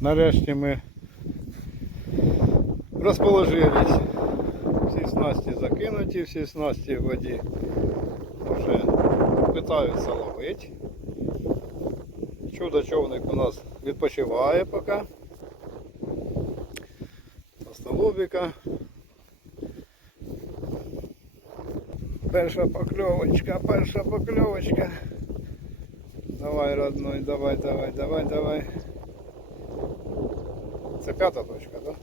Нарешті ми розположились. Всі снасті закинуті, всі снасті в воді вже питаються ловити. Чудо-човник у нас відпочиває поки. Толстолобика. Перша покльовочка, перша покльовочка. Давай, родной, давай, давай, давай, давай. Це п'ята точка, так? Да?